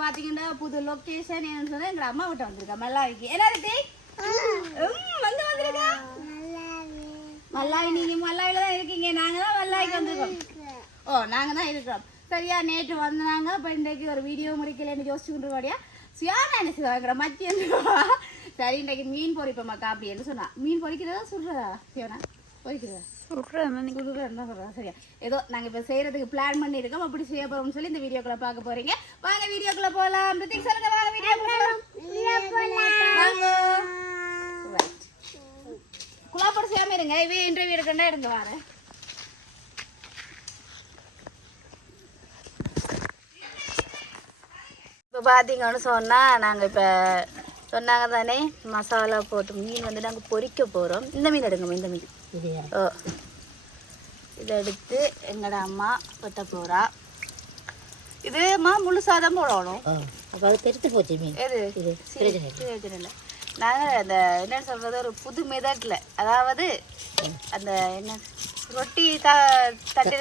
பாத்தீங்கன்னா புது லொகேஷன் என்னன்னு சொன்னா எங்க அம்மா வீட்டை வந்திருக்கா மல்லாவிக்கு. எல்லாரும் வந்திருக்கா மல்லாவி. நீங்க மல்லாவில தான் இருக்கீங்க, நாங்க தான் மல்லாவிக்கு வந்திருக்கோம். ஓ நாங்க தான் இருக்கிறோம். சரியா நேற்று வந்தாங்க. இப்போ இன்றைக்கு ஒரு வீடியோ முடிக்கலன்னு யோசிச்சு கொண்டுவாடியா சுயானா என்ன செய்வாங்க மத்தி வந்துருவா. சரி இன்றைக்கு மீன் பொறிப்போம்மாக்கா அப்படின்னு சொன்னா. மீன் பொறிக்கிறதா சொல்றதா சிவனா பொறிக்கிறதா சரியா ஏதோ நாங்க இப்ப செய்யறதுக்கு பிளான் பண்ணிருக்கோம். அப்படி செய்ய போறோம்னு சொல்லி இந்த வீடியோக்குள்ள பார்க்க போறீங்க. வாங்க வீடியோக்குள்ள போலாம். சொல்லுங்க வாங்க வீடியோ குழாப்பட செய்யாம இருங்க. இவே இன்டர்வியூ எடுக்கண்டா எடுங்க வாரேன். இப்போ பார்த்தீங்கன்னு சொன்னால் நாங்கள் இப்போ சொன்னாங்க தானே மசாலா போட்டு மீன் வந்து நாங்கள் பொரிக்க போகிறோம். இந்த மீன் எடுங்கம்மா, இந்த மீன். ஓ இதை எடுத்து எங்களோட அம்மா வெட்ட போகிறா. இதுமா முழுசாக தான் போடணும். அது பெருத்து போச்சு மீன். எது இல்லை நாங்கள் அந்த என்னன்னு சொல்கிறது ஒரு புது மெதட்டில், அதாவது அந்த என்ன ரொட்டி தட்டு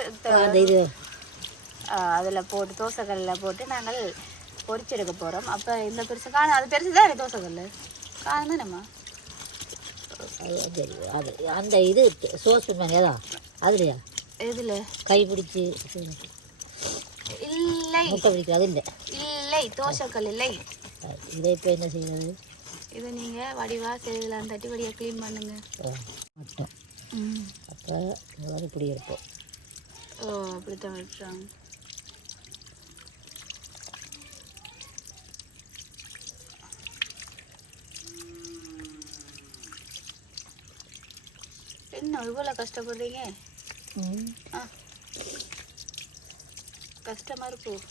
அதில் போட்டு தோசைக்கல்லில் போட்டு நாங்கள் பொரிச்செடுக்க போகிறோம். அப்போ இந்த பெருசு காணும், அது பெருசு தான் தோசைக்கல் காணும் தானேம்மா. அது அந்த இது சோஸ் பண்ணதான் அதுலையா எதில் கை பிடிச்சி இல்லை முட்டை பிடிக்கிறது இல்லை இல்லை தோசைக்கல் இல்லை. இதை இப்போ என்ன செய்யறது? இதை நீங்கள் வடிவாக செய்யலாம், தட்டி வடியாக க்ளீன் பண்ணுங்க மட்டும். அப்போ இப்படி இருப்போம். ஓ அப்படித்தான் விட்டுறாங்க. என்ன இவ்வளோ கஷ்டப்படுறீங்க? கஷ்டமா இருக்கும்.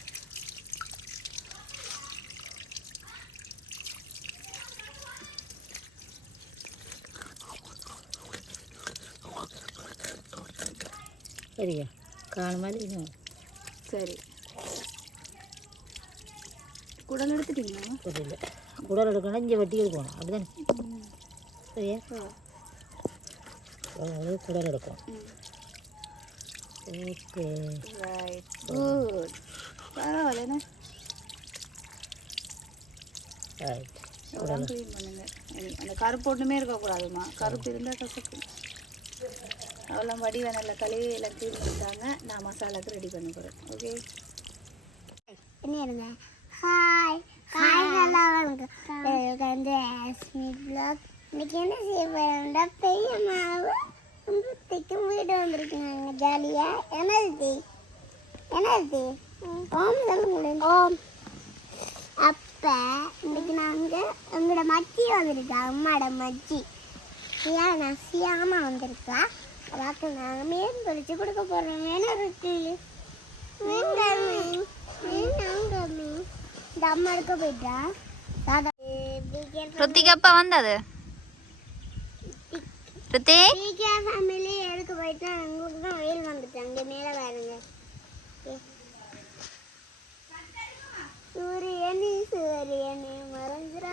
சரியா காண மாதிரி. சரி குடல் எடுத்துட்டீங்களா? தெரியல, குடல் எடுக்கணும், இங்கே வெட்டி எடுக்கணும் அப்படிதானே? சரியா குடல் எடுக்கும். ஓகே ரைட் குட் பரவாயில்லண்ணே. ரைட் க்ளீன் பண்ணுங்க. அந்த கருப்பு ஒன்றுமே இருக்கக்கூடாதுமா, கருப்பு இருந்தால் கசக்கு. அவ்வளோ வடிவை நல்ல கழுவி எல்லாம் க்ளீன் பண்ணிட்டாங்க. நான் மசாலாவுக்கு ரெடி பண்ண போகிறேன். ஓகே என்ன இருங்க. ஹாய் ஹாய் நல்லா வந்து ப்ளாக். இன்னைக்கு என்ன செய்ய போகிறோம்டா பெரிய மாவு திக்கும் வீடு வந்துருக்குங்க ஜாலியாக. என்னது ஓம் சொல்லுங்களேன். ஓம். அப்போ இன்னைக்கு நாங்கள் எங்களோட மச்சி வந்துருக்கா, அம்மாவோட மச்சி சியாமா வந்திருக்கா. அதாக்கு நாங்கள் மீன் பொரிச்சு கொடுக்க போகிறோம். வேணும் இருக்கு இந்த அம்மா எடுக்க போயிட்டா. ருத்திகப்பா வந்தது ஃபேமிலி எடுக்க போயிட்டா. எங்களுக்கு தான் வெயில் வந்துட்டாங்க மேலே பாருங்க. சூரியனி மறைஞ்சிரா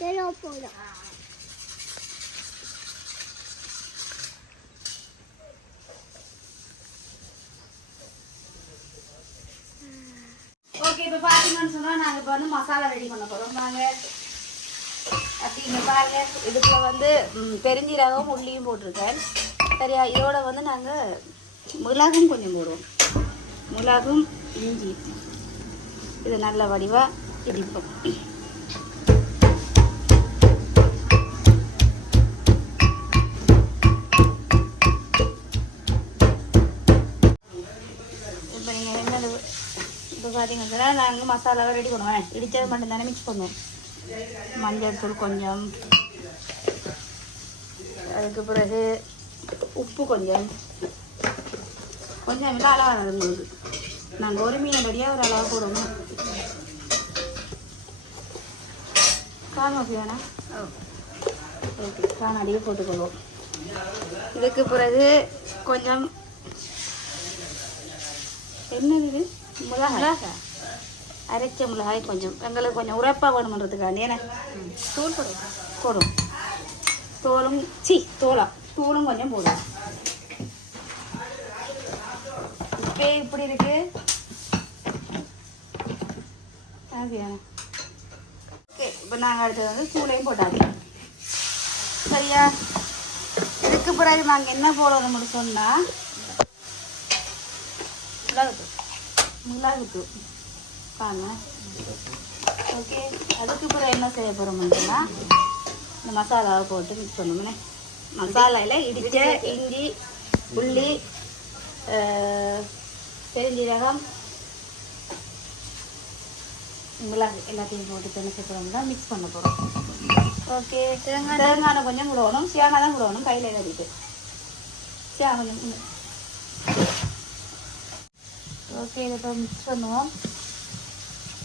நாங்களும் போதும். ஓகே இப்போ பார்த்தீங்கன்னு சொன்னால் நாங்கள் இப்போ வந்து மசாலா ரெடி பண்ண போகிறோம். நாங்கள் அப்படிங்க பாருங்க, இதுக்குள்ள வந்து பெருஞ்சீரகம் உள்ளியும் போட்டிருக்கேன். சரியா இதோட வந்து நாங்கள் மிளகும் கொஞ்சம் போடுவோம். மிளகும் இஞ்சி இதை நல்ல வடிவாக இடிப்போம். இப்போ நீங்கள் என்ன இப்போ பார்த்தீங்கன்னா நாங்கள் மசாலாவை ரெடி பண்ணுவேன். இடித்தது மட்டும் தானே மிக்ஸ் பண்ணுவோம். மஞ்சள் தூள் கொஞ்சம், அதுக்கு பிறகு உப்பு கொஞ்சம் கொஞ்சம் விட அளவாக இருந்தது. நாங்கள் ஒரு மீனை படியாக ஒரு அளவு போடணும். காரம் வேணா ஓகே காரம் அடியே போட்டுக்கொள்வோம். இதுக்கு பிறகு கொஞ்சம் என்னது இது மிளகாய் அரைச்ச மிளகாய் கொஞ்சம் எங்களுக்கு கொஞ்சம் உரைப்பாக வேணுமன்றதுக்காண்டி ஏன்னா தூள் போடும் தோலும் தூளும் கொஞ்சம் போடும். இப்போ இப்படி இருக்கு ஓகே. இப்போ நாங்கள் அடுத்தது வந்து தூளையும் போட்டாங்க சரியா. இதுக்கு பிறகு நாங்கள் என்ன போடணும்னு சொன்னால் மிளகுத்தூள் பாருங்க. ஓகே அதுக்கு பிறகு என்ன செய்ய போகிறோம்னா இந்த மசாலாவை போட்டு மிக்ஸ் பண்ணணும்னே. மசாலாவில் இடித்த இஞ்சி உள்ளி பெருஞ்சீரகம் மிளகு எல்லாத்தையும் போட்டு என்ன செய்ய போகிறோம்னா மிக்ஸ் பண்ண போகிறோம். ஓகே தேங்காய் கொஞ்சம் விடணும் சியாங்காய் தான் விடணும் கையில் கட்டிட்டு சியாங்காய் கொஞ்சம். ஓகே இதை இப்போ மிக்ஸ் பண்ணுவோம்.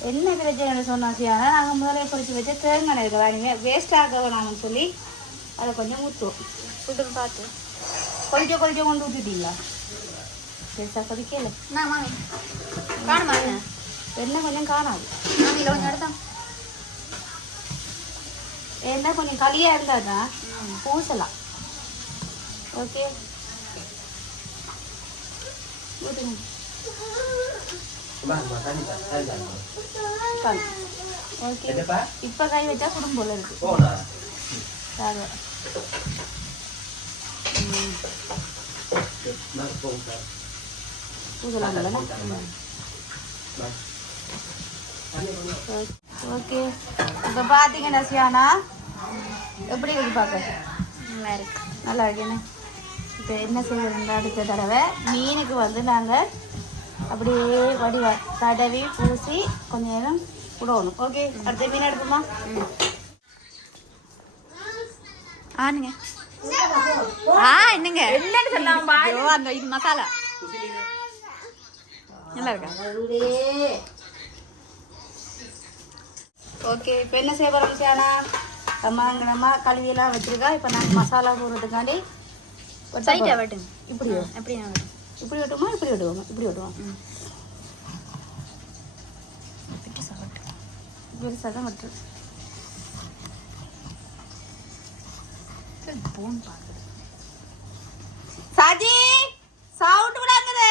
என்ன பிரச்சனை சொன்னால் சியானா நாங்கள் முதலே பொறிச்சு வச்ச தேங்காய் இருக்க வேணுங்க வேஸ்ட் ஆக வேணாம்னு சொல்லி அதை கொஞ்சம் ஊற்றுவோம். ஃபுட்டுன்னு பார்த்து கொஞ்சம் கொண்டு ஊற்றிட்டீங்களா பெருசாக கொதிக்கல நான் மாமி காணுமா என்ன கொஞ்சம் காணாது மாமியில் கொஞ்சம் எடுத்தான் ஏன்னா கொஞ்சம் களியாக இருந்தால் தான் பூசலாம். ஓகே ஊற்றுங்க. ஓகே இப்போ கை வச்சா குடும்பம் போல இருக்கு. ஓகே இப்போ பார்த்தீங்கன்னா சியானா எப்படி இருக்கு பார்க்க நல்லா இருக்குன்னு. இப்போ என்ன செய்யறோம் அடுத்த தடவை மீனுக்கு வந்து நாங்கள் அப்படியே வடிவா தடவி பூசி கொஞ்ச நேரம் விடணும். ஓகே அடுத்த மீன் எடுப்போமா? ஆனுங்க என்னங்க என்னன்னு சொல்லாம அந்த இது மசாலா நல்லா இருக்கா? ஓகே இப்போ என்ன செய்ய போகிறோம் சியானா நம்ம கழுவியெல்லாம் வச்சுருக்கா. இப்போ நாங்கள் மசாலா போடுறதுக்காண்டி வெட்டுங்க. இப்படியோ இப்படி வெட்டுமா இப்படி வெட்டுவோமா இப்படி வெட்டுவோம். பெருசாக தான் வெட்டு சாஜி சவுண்ட் விடாங்குது.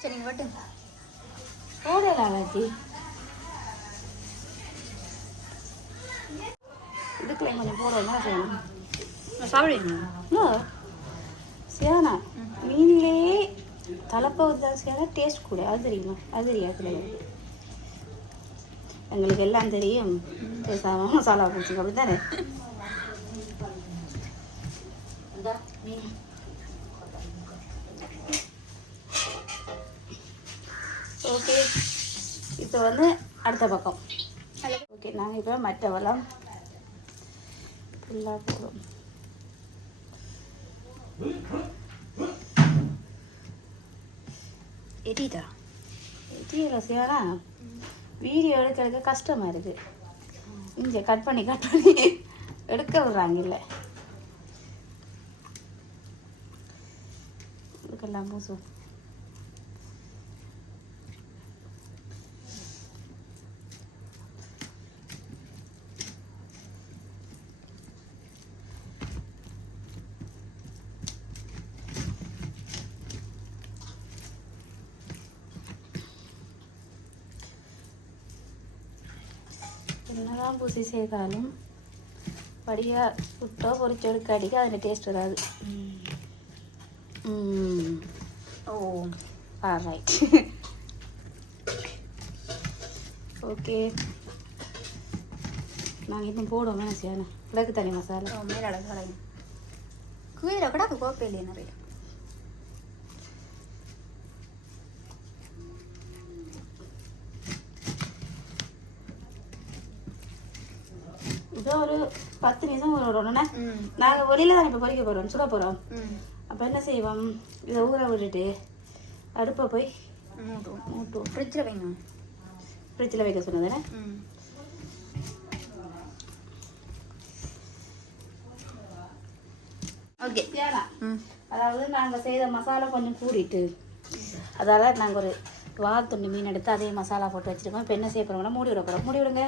சரி நீங்கள் வெட்டுங்க போடலாச்சி இதுக்குள்ள கொஞ்சம் போடணும் செய்யணும் சாப்பிடுவீங்க சியானா மீனிலேயே தலைப்பகுதி தான் சியானா டேஸ்ட் கூட அது தெரியுமா? அது தெரியாது எங்களுக்கு எல்லாம் தெரியும் பேசாம மசாலா பூச்சி அப்படி தானே. ஓகே இப்போ வந்து அடுத்த பக்கம். ஓகே நாங்கள் இப்போ மற்ற வளம் ஃபுல்லாக போடுறோம். எட்டியில் சியானா வீடியோ எடுக்க கஷ்டமாக இருக்குது. இங்கே கட் பண்ணி எடுக்க விடுறாங்க இல்லை இதுக்கெல்லாம் பூசும். என்னதான் பூசி செய்தாலும் படியாக சுட்டோ பொரிச்சோ எடுக்க அடிக்க அதில் டேஸ்ட் வராது. ஓ ரைட் ஓகே நாங்கள் இன்னும் போடுவோம் என்ன செய்யணும் கிழக்கு தனி மசாலா மேலே அழகு கலையும் குயில கூட கோப்பை இல்லையா நிறைய. இதோ ஒரு 10 நிமிஷம் ஊறணும்னா நாங்கள் வெளியில தான் இப்போ பொரிக்க போகிறோம் சுட போகிறோம். அப்போ என்ன செய்வோம் இதை ஊற விட்டுட்டு அடுப்பை போய் மூட்டுவோம். ஃப்ரிட்ஜில் வைங்க. ஃப்ரிட்ஜில் வைக்க சொன்னதானே. ஓகே. அதாவது நாங்கள் செய்த மசாலா கொஞ்சம் கூடிட்டு அதால் நாங்கள் ஒரு வால் மீன் எடுத்து அதே மசாலா போட்டு வச்சுருக்கோம். இப்போ என்ன செய்ய போகிறோம்னா மூடி விட போகிறோம். மூடி விடுங்க.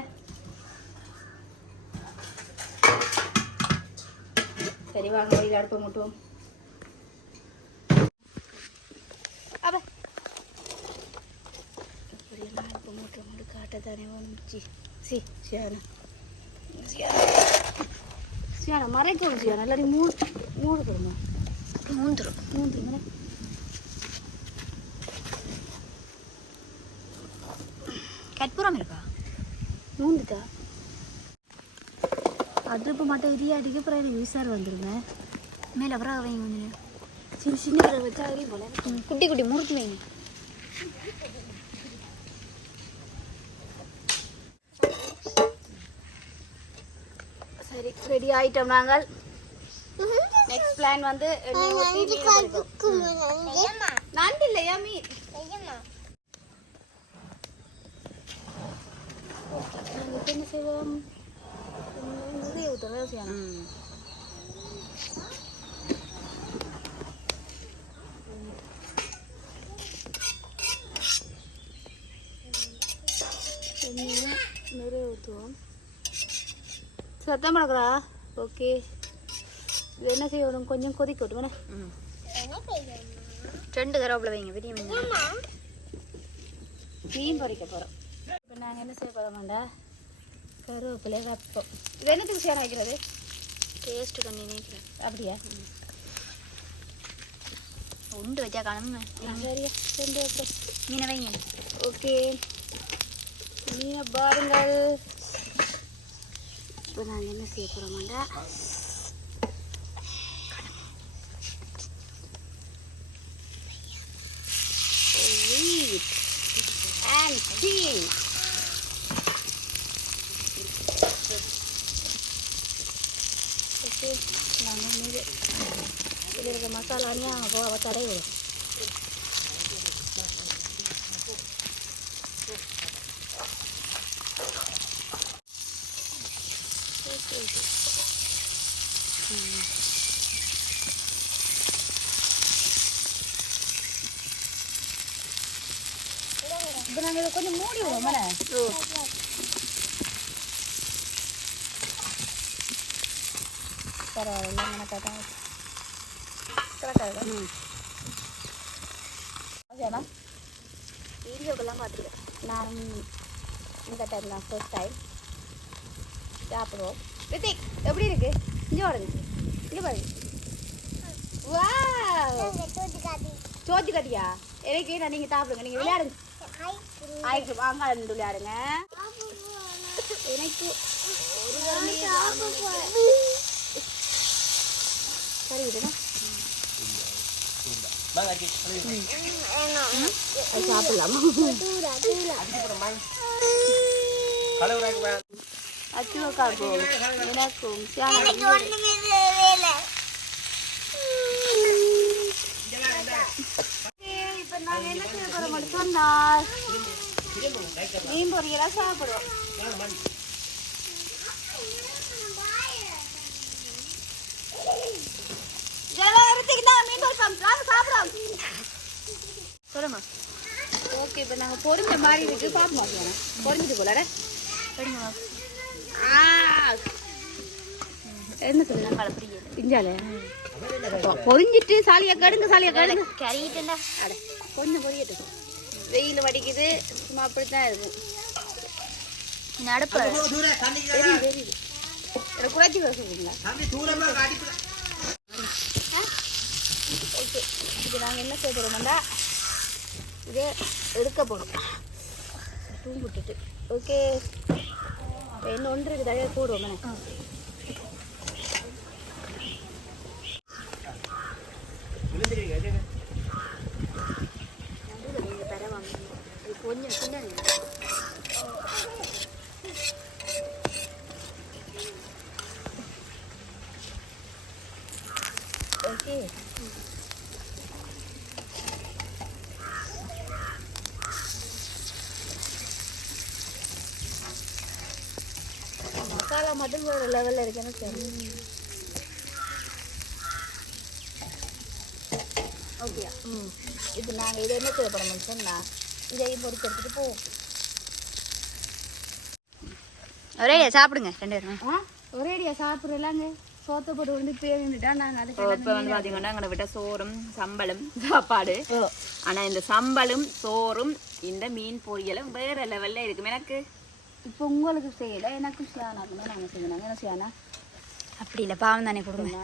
சரி வாங்க வழியில் அடுப்பை மூட்டுவோம். அப்போ இப்படியெல்லாம் அடுப்பை மூட்டுற மூடி காட்ட தானே வந்துச்சு. சியானா சியானா மறைக்கணும் சியானா எல்லாரையும் மூடு கொடுங்க. மூந்துருங்க. கற்பூரம் இருக்கா? மூந்துட்டா அடுப்பு மட்டும் இடியாட்டிக்கு அப்புறம் எனக்கு விசார் வந்துருங்க. மேலே அப்புறம் வைங்க கொஞ்சம். சின்ன சின்ன வச்சா அதையும் போல குட்டி குட்டி முறுக்கு வைங்க. சரி ரெடி ஆயிட்டோம் நாங்கள். நெக்ஸ்ட் பிளான் வந்து நண்டு இல்லையா மீன் என்ன செய்வோம்? நிறைய ஊற்றுறதா செய்யணும். நிறைய ஊற்றுவோம். சத்தம் பழக்கிறா. ஓகே இது என்ன செய்யணும்? கொஞ்சம் கொதிக்கட்டும் வேணா. 2 கருவேப்பிலை வைங்க. பெரிய மீன் பொரிக்க போகிறோம். இப்போ நாங்கள் என்ன செய்ய போகிறோமாண்டா கருவேப்பிலை வைப்போம். இது என்னத்துக்கு சேர வைக்கிறது? டேஸ்ட்டு பண்ணி நினைக்கிறேன். அப்படியா? உண்டு வச்சா காணும். சரியா ரெண்டு வைப்போம். மீனை வைங்க. ஓகே மீனை பாருங்கள். இப்போ நாங்கள் என்ன செய்ய போகிறோமாண்டா wheat and cheese. ஓகே நாங்கள் மீது இதில் இருக்க மசாலானையும் அப்போ தடவிடும். இப்போ நாங்கள் இதை கொஞ்சம் மூடி விடுவோம் மேலே. பரவாயில்ல கரெக்டாக கரெக்டாக ஓகேண்ணா. வீடியோக்கெல்லாம் பார்த்துருக்கேன் நான் இந்த டைம் தான் ஃபர்ஸ்ட் டைம் சாப்பிடுவோம். ரித்திக் எப்படி இருக்கு? இங்கே பாருங்க. இங்கே பாருங்க. வா சோத்து கட்டியா? எனக்கு நான் நீங்கள் சாப்பிடுங்க. நீங்கள் விளையாடுங்க. ஐஸ்கிரீம் வாங்க விளையாடுங்க. எனக்கு சரி விடுங்க. சாப்பிடலாமா? அச்சுவக்காக்கும் எனக்கும் இப்போ நாங்கள் என்ன செய்ய போகிறோம் மட்டும் சொன்னால் மீன் பொரியலாம் சாப்பிடுவோம். சொல்லுமா. ஓகே இப்போ நாங்கள் பொரிஞ்ச மாதிரி இருக்கு. பார்ப்போம் பொரிஞ்சிட்டு போல என்ன சொல்லுங்க பிஞ்சால பொரிஞ்சிட்டு சாலியா கடுங்க கறிட்டுண்டா. அட கொஞ்சம் பொரியட்டும். வெயில் வடிக்குது. சும்மா அப்படித்தான் இருக்கும். நடப்பு தெரியுது. குறைச்சி வர சொல்றீங்களா? ஓகே இது நாங்கள் என்ன செய்ய போகிறோம்னா இதே எடுக்க போகிறோம் தூங்கிட்டு. ஓகே இன்னும் ஒன்று இருக்குதாவே போடுவோம். கொஞ்சம் சின்ன ஓகே மசாலா மட்டும் ஒரு லெவலில் இருக்குன்னு சரி. ஓகேயா இப்போ நாங்கள் இதை என்ன தேவைப்படணும்னு சொன்னால் இதையும் பொறுத்து எடுத்துகிட்டு போவோம். ஒரே சாப்பிடுங்க 2 பேரும். ஒரேடியாக சாப்பிட்றலாங்க சோத்தை போட்டு வந்து பேருந்துட்டா நாங்கள் அதுக்கு இப்போ வந்து பார்த்தீங்கன்னா எங்களை விட்ட சோறும் சம்பளும் சாப்பாடு. ஆனால் இந்த சம்பளும் சோறும் இந்த மீன் பொரியலும் வேற லெவலில் இருக்கும். எனக்கு இப்போ உங்களுக்கு செய்யலை எனக்கும் சியானாக்குமே நாங்கள் செய்யணும். என்ன சியானா அப்படி இல்லை, பாவம் தானே கொடுங்க.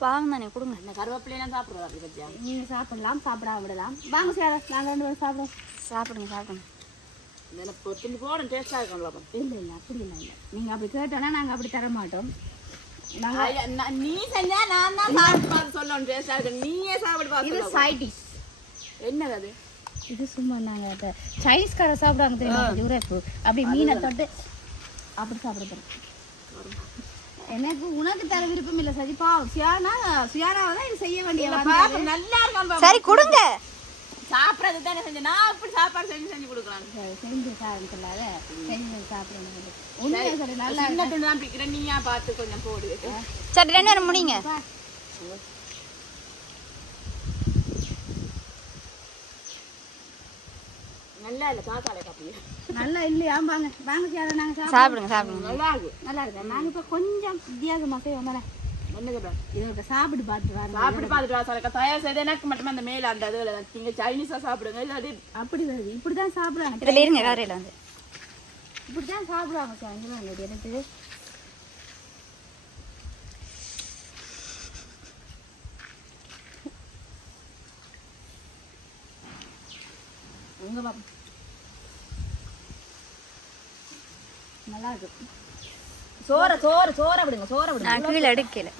பாவம் தானே கொடுங்க. இந்த கருவேப்பிலையெல்லாம் சாப்பிடுவோம். அப்படி பற்றியா நீங்கள் சாப்பிடலாம், சாப்பிடாம விடலாம். வாங்க சியானா, நாங்கள் 2 பேரும் சாப்பிடுவோம். சாப்பிடுங்க. எனக்கு பொத்துன்னு போகணும், டேஸ்ட்டாக இருக்கும் பாப்போம். இல்லை அப்படி இல்லை. நீங்கள் அப்படி கேட்டோன்னா நாங்கள் அப்படி தர மாட்டோம். நீ செஞ்சா நான் தான் சாப்பிட்டு பார்த்து சொல்லணும் டேஸ்டாக இருக்கு. நீயே சாப்பிட்டு பார்த்து. இது சைட் டிஷ். என்னது அது? இது சும்மா நாங்கள் சைனீஸ்கார சாப்பிடுவாங்க தெரியுமா, உரைப்பு அப்படி மீனை தொட்டு அப்படி சாப்பிட போகிறோம். எனக்கு உனக்கு தர விருப்பம் இல்லை சஜி. பாவம் சுயானாவை தான் இது செய்ய வேண்டிய. நல்லா இருக்கும். சரி கொடுங்க. சாப்பிட்றது தானே செஞ்சேன். நான் அப்படி சாப்பாடு செஞ்சு கொடுக்குறாங்க. செஞ்சு சாப்பிடலாத செஞ்சு சாப்பிடுங்க. உண்மையாக சரி நல்லா சின்ன துண்டு தான் பிடிக்கிறேன். நீயா பார்த்து கொஞ்சம் போடு. சரி 2 பேரும் முடிங்க. நல்லா இல்லை காக்காலே காப்பி நல்லா இல்லையா? வாங்க சியானா நாங்கள் சாப்பிடுங்க. நல்லா இருக்கு. நல்லா இருக்கு. நாங்கள் இப்போ கொஞ்சம் வித்தியாசமாக செய்வோம் தானே. என்ன சொல்கிறேன்? இதை சாப்பிட்டு பார்த்துட்டு வாங்க. சாப்பிட்டு பார்த்துட்டு வா சார். தயார் செய்து எனக்கு மட்டுமே அந்த மேலே அந்த இது நீங்கள் சைனீஸாக சாப்பிடுங்க. இல்லாட்டி அப்படி வருது. இப்படி தான் சாப்பிடுவாங்க. இதில் இருங்க வேறையில் வந்து. இப்படி தான் சாப்பிடுவாங்க சார். இங்கே எனக்கு உங்க பாப்பா நல்லா இருக்கு. சோற விடுங்க. நான் கீழே எடுக்கல.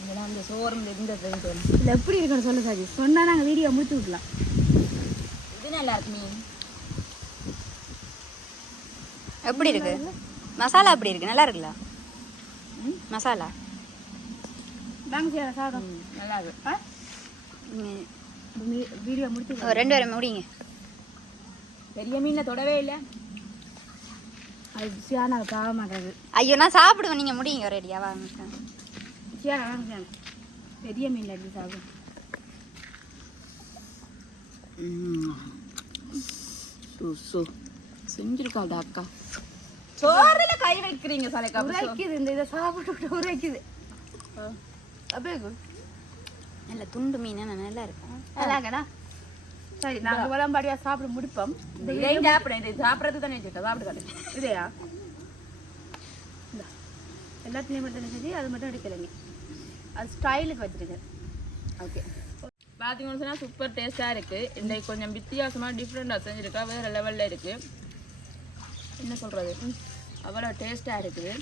இதெல்லாம் அந்த சோறும் இந்த இல்லை எப்படி இருக்குன்னு சொல்லு சாஜி. சொன்னால் நாங்கள் வீடியோ முடிச்சு விடலாம். இது நல்லா இருக்கு. மீன் எப்படி இருக்கு? மசாலா எப்படி இருக்கு? நல்லா இருக்குல்ல மசாலா? வாங்க சார் சாப்பிடும். நல்லா இருக்கு. வீடியோ முடிச்சு 2 பேரும் முடிங்க. பெரிய மீனில் தொடவே இல்லை. அது சியானா காவ மாட்டாது. ஐயோ நான் சாப்பிடுவேன், நீங்கள் முடிங்க ரெடியா வாங்க. சியானா வாங்க சியானா. பெரிய மீனில் எப்படி சாப்பிடும்? செஞ்சிருக்காது அக்கா. சோறுல கை வைக்கிறீங்க சலைக்கா. உரைக்குது. இந்த இதை சாப்பிட்டு உரைக்குது. அப்படியே நல்ல துண்டு மீன் நல்லா இருக்கும். நல்லாங்கடா. சரி நாங்கள் விளம்பாடியாக சாப்பிட முடிப்போம். இதையும் சாப்பிடுறேன். இதை சாப்பிட்றது தானே வச்சுருக்கேன். சாப்பிடுக்காது இதையா எல்லாத்துலேயும் மட்டும் செஞ்சு அது மட்டும் எடுக்கலைங்க. அது ஸ்டைலுக்கு வச்சுருக்கேன். ஓகே பார்த்தீங்கன்னு சொன்னால் சூப்பர் டேஸ்ட்டாக இருக்குது. இன்றைக்கு கொஞ்சம் வித்தியாசமாக டிஃப்ரெண்ட்டாக செஞ்சுருக்கா. வேறு லெவலில் இருக்குது. என்ன சொல்கிறது, அவ்வளோ டேஸ்ட்டாக இருக்குது.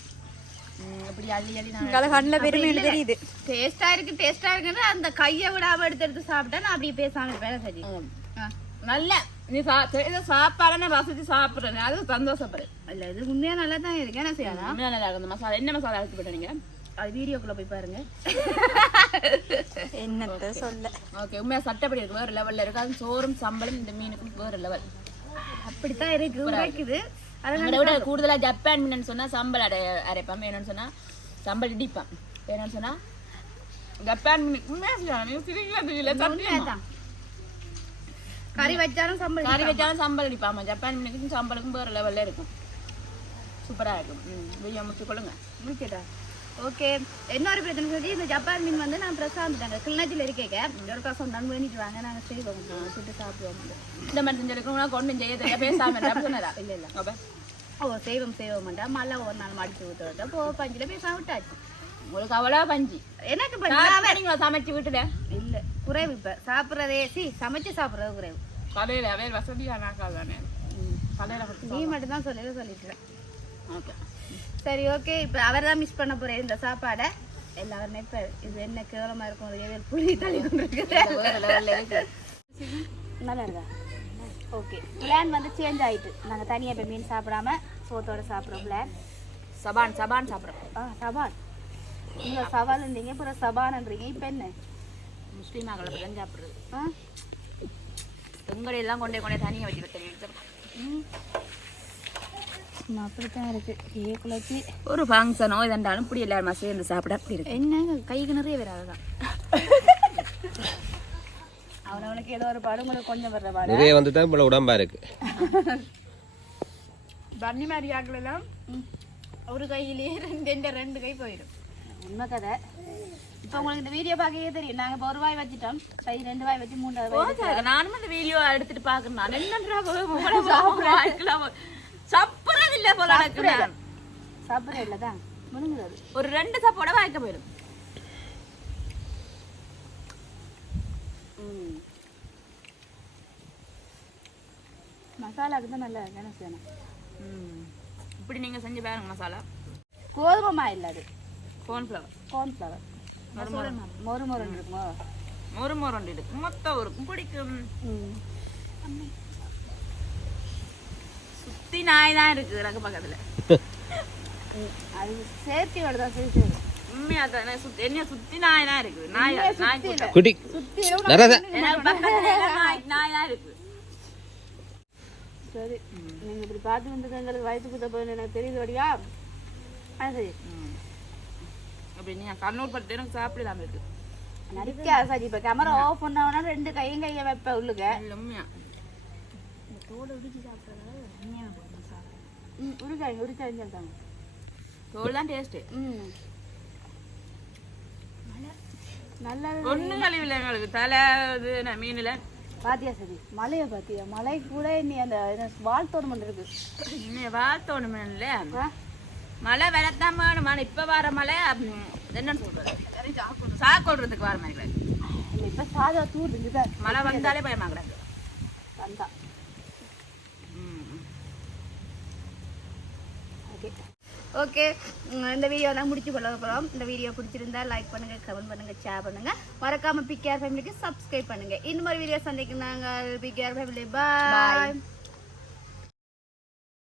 இப்படி அள்ளி நான் கண்ணில் பெருமை தெரியுது. டேஸ்ட்டாக இருக்குன்னு அந்த கையை விடாமல் எடுத்து சாப்பிட்டா நான் அப்படி பேசாமல் இருப்பேன் சரி. நல்ல நீ சாப்பாடு ரசிச்சு சாப்பிட்றேன். அது சந்தோஷப்படுறேன். இல்லை இது உண்மையாக நல்லா தான் இருக்கு. என்ன செய்யலாம்? உண்மையாக நல்லா இருக்கு. அந்த மசாலா என்ன மசாலா எடுத்து போட்டேன் நீங்கள்? அது வீடியோக்குள்ளே போய் பாருங்க. என்னத்த சொல்ல. ஓகே உண்மையாக சட்டப்படி இருக்குது. வேறு லெவலில் இருக்குது. அது சோறும் சம்பளம் இந்த மீனுக்கும் வேறு லெவல். அப்படித்தான் இருக்குது. அதை விட கூடுதலாக ஜப்பான் மீன் சொன்னால் சம்பல் அரைப்பான். வேணும்னு சொன்னால் சம்பல் இடிப்பான். வேணும்னு சொன்னால் ஜப்பான் மீன் உண்மையாக கறி வச்சாலும் சம்பல் அடிப்பாமா. ஜப்பான் மீனுக்கும் சம்பளுக்கும் வேறு லெவலில் இருக்கும். சூப்பராக இருக்கும். வீடியோ முடிச்சுக்கொள்ளுங்க. முடிச்சுட்டா ஓகே. இன்னொரு பிரச்சனை சொல்லி இந்த ஜப்பான் மீன் வந்து நான் பிரசாந்துட்டாங்க. கிளிநொச்சியில் இருக்கேங்க. ஒரு காசம் தான் வேணிட்டு வாங்க. நாங்கள் செய்வோம், சுட்டு சாப்பிடுவோம். இந்த மாதிரி செஞ்சிருக்கோம். கொண்டு செய்ய பேசாம சொன்னதா? இல்லை செய்வோம்டா. மழை ஒரு நாள் மடிச்சு விட்டு போ 5 பேசாம விட்டாச்சு. உங்களுக்கு அவ்வளோ பஞ்சு. எனக்கு நீங்களா சமைச்சு விட்டுல? இல்லை குறைவு. இப்போ சாப்பிட்றதே சமைச்சு சாப்பிட்றது குறைவு. கடையில் அவே வசதியானாக்கா தானே. கடையில் நீ மட்டும் தான் சொல்லிட்டுறேன். ஓகே சரி ஓகே. இப்போ அவர் தான் மிஸ் பண்ண போகிறேன் இந்த சாப்பாடை. எல்லாருமே இப்போ இது என்ன கேவலமாக இருக்கும். அது புளி தள்ளி கொண்டு இருக்குது. நல்லா இருக்கா? ஓகே பிளான் வந்து சேஞ்ச் ஆகிட்டு. நாங்கள் தனியாக இப்போ மீன் சாப்பிடாம சோத்தோடு சாப்பிட்றோம். பிளான் சபான் சாப்பிட்றோம். சபான் நீங்கள் சவால் இருந்தீங்க. அப்புறம் சபான்ன்றீங்க. இப்போ என்ன முஸ்லீம் ஆகலை தான் சாப்பிட்றது. எங்கடையெல்லாம் கொண்டே தனியாக வச்சு தெரியும். அப்படித்தான் இருக்கு கேக்குலச்சி ஒரு ஃபங்க்ஷனோ இதென்றாலும் இப்படி எல்லாருமா சேர்ந்து சாப்பிட அப்படி இருக்கு. என்ன கைக்கு நிறைய வராதுதான் அவனவனுக்கு ஏதோ ஒரு பாடு உங்களுக்கு கொஞ்சம் வர்ற பாடு நிறைய வந்துட்டா இவ்வளோ உடம்பா இருக்கு. பன்னி மாதிரி ஆக்கலாம் ஒரு கையிலேயே ரெண்டு கை போயிடும் உண்மை கதை இப்போ உங்களுக்கு இந்த வீடியோ பார்க்கவே தெரியும் நாங்கள் இப்போ 1 வாய் வச்சுட்டோம் கை 2 வாய் வச்சு 3வது வாய் நானும் இந்த வீடியோ எடுத்துட்டு பாக்குறேன். நான் என்னன்றா சாப்பிடுறது இல்ல போல சாப்பிட்ற இல்லை தான் முழுங்குறது ஒரு 2 சாப்போட வாய்க்க போயிடும். மசாலாவுக்கு தான் நல்லா வேணும் செய்யணும். இப்படி நீங்க செஞ்சு பாருங்க. மசாலா கோதுமை மா இல்லை அது கார்ன்ஃப்ளவர் மொறு மொறுன்னு இருக்குமோ மொறு இருக்கு மொத்தம் ஒரு பிடிக்கும். சுத்தி நாய் தான் இருக்கு எனக்கு பக்கத்துல. அது சேஃப்டியோட தான் சரி சரி உண்மையா தான் என்ன சுத்தி நாய் தான் இருக்கு. நாய் குட்டி நரத நாய் தான் இருக்கு. சரி நீங்க இப்படி பார்த்து வந்து எங்களுக்கு வயசு குத்த போய் எனக்கு தெரியுது வழியா சரி அப்படி நீங்க கண்ணூர் பட்டு எனக்கு சாப்பிடலாம் இருக்கு. நடிக்கா சரி இப்போ கேமரா ஆஃப் பண்ணவனா 2 கையும் கையை வைப்ப உள்ளுக உண்மையா தோலை உரிச்சு சாப்பிட்றதுனால உரிச்சாங்க சொல்லிட்டாங்க தோல் தான் டேஸ்ட். நல்லா ஒன்றும் கழிவில்லை எங்களுக்கு தலை இது மீனில் பாத்தியா சரி மலையை பாத்தியா மலை கூட நீ அந்த வாழ்த்தோடு மட்டும் இருக்கு இன்னும் வாழ்த்தோணும் இல்லை மழை வரத்தான் வேணும். மழை இப்போ வர மழை என்னன்னு சொல்றது சாக்கோடுறதுக்கு வர மாதிரி இப்போ சாதா தூடுங்க மழை வந்தாலே பயமாக்குறாங்க. வந்தா ஓகே ஓகே இந்த வீடியோ தான் முடிச்சு கொள்ள போகிறோம். இந்த வீடியோ பிடிச்சிருந்தா லைக் பண்ணுங்க, கமெண்ட் பண்ணுங்க, ஷேர் பண்ணுங்க. மறக்காம பிகேஆர் ஃபேமிலிக்கு சப்ஸ்கிரைப் பண்ணுங்க. இந்த மாதிரி வீடியோ சந்திக்கும் நாங்கள் பிகேஆர் ஃபேமிலி. பாய்.